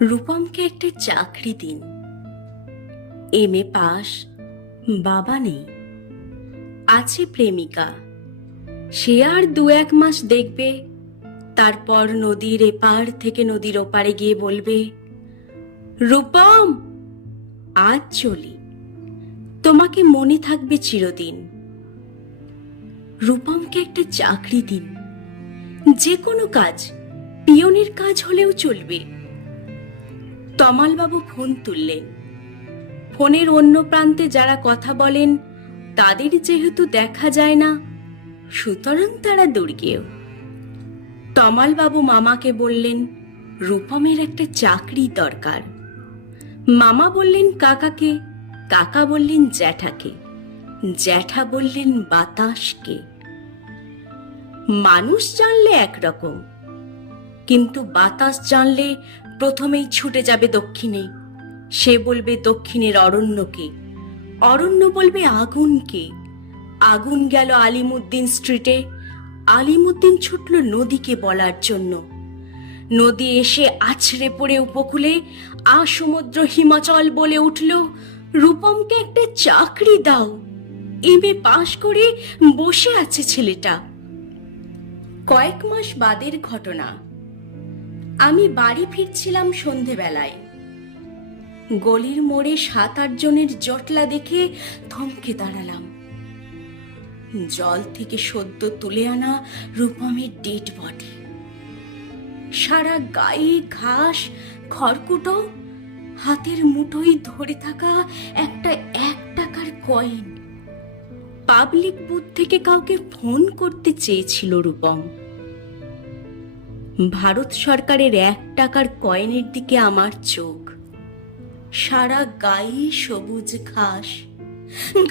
রূপমকে একটা চাকরি দিন। এমএ পাস, বাবা নেই, আছে প্রেমিকা। সে আর 2-1 মাস দেখবে, তারপর নদীর এপার থেকে নদীর ওপারে গিয়ে বলবে, রূপম আজ চলি, তোমাকে মনে থাকবে চিরদিন। রূপমকে একটা চাকরি দিন, যে কোনো কাজ, পিয়নের কাজ হলেও চলবে। তমালবাবু ফোন তুললেন। ফোনের অন্য প্রান্তে যারা কথা বলেন তাদের যেহেতু দেখা যায় না, সুতরাং তারা দুর্গেয়। তমালবাবু মামাকে বললেন রূপমের একটা চাকরি দরকার। মামা বললেন কাকাকে, কাকা বললেন জ্যাঠাকে, জ্যাঠা বললেন বাতাসকে। মানুষ জানলে একরকম, কিন্তু বাতাস জানলে প্রথমেই ছুটে যাবে দক্ষিণে। সে বলবে দক্ষিণের অরণ্যকে, অরণ্য বলবে আগুনকে। আগুন গেল আলিমুদ্দিন স্ট্রিটে, আলিমুদ্দিন ছুটল নদীকে বলার জন্য। নদী এসে আছড়ে পড়ে উপকূলে সমুদ্র হিমাচল বলে উঠল, রূপমকে একটা চাকরি দাও। এমএ পাশ করে বসে আছে ছেলেটা। কয়েক মাস বাদের ঘটনা। আমি বাড়ি ফিরছিলাম সন্ধেবেলায়। গলির মোড়ে 7-8 জনের জটলা দেখে থমকে দাঁড়ালাম। জল থেকে সদ্য তুলে আনা রূপমের ডেড বডি, সারা গায়ে ঘাস, খড়কুটো, হাতের মুঠোই ধরে থাকা একটা 1 টাকার কয়েন। পাবলিক বুথ থেকে কাউকে ফোন করতে চেয়েছিল রূপম। ভারত সরকারের 1 টাকার কয়েনের দিকে আমার চোখ। সারা গায়ে সবুজ ঘাস,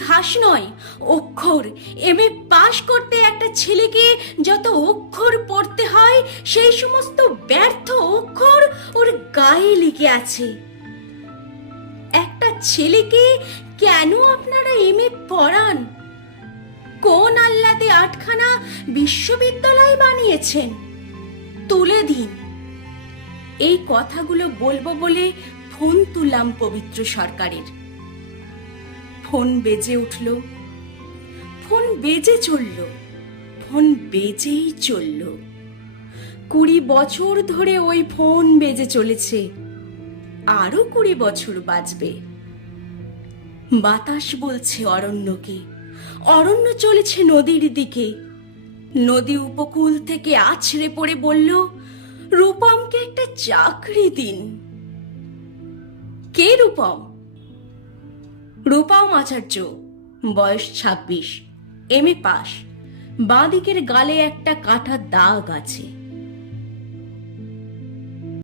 ঘাস নয় অক্ষর। এমএ পাশ করতে একটা ছেলেকে যত অক্ষর পড়তে হয়, সেই সমস্ত ব্যর্থ অক্ষর ওর গায়ে লেগে আছে। একটা ছেলেকে কেন আপনারা এমএ পড়ান? কোন আহ্লাদে 8খানা বিশ্ববিদ্যালয় বানিয়েছেন? তুলে দিন। এই কথাগুলো বলবো বলে ফোন তুললাম পবিত্র সরকারের। ফোন বেজে উঠল, ফোন বেজে চলল, ফোন বেজেই চলল। 20 বছর ধরে ওই ফোন বেজে চলেছে, আরো 20 বছর বাজবে। বাতাস বলছে অরণ্যকে, অরণ্য চলেছে নদীর দিকে। নদী উপকূল থেকে আছড়ে পড়ে বলল, রূপমকে একটা চাকরি দিন। কে রূপম? রূপম আচার্য, বয়স 26, এমএ পাস। বাঁ দিকের গালে একটা কাটা দাগ আছে।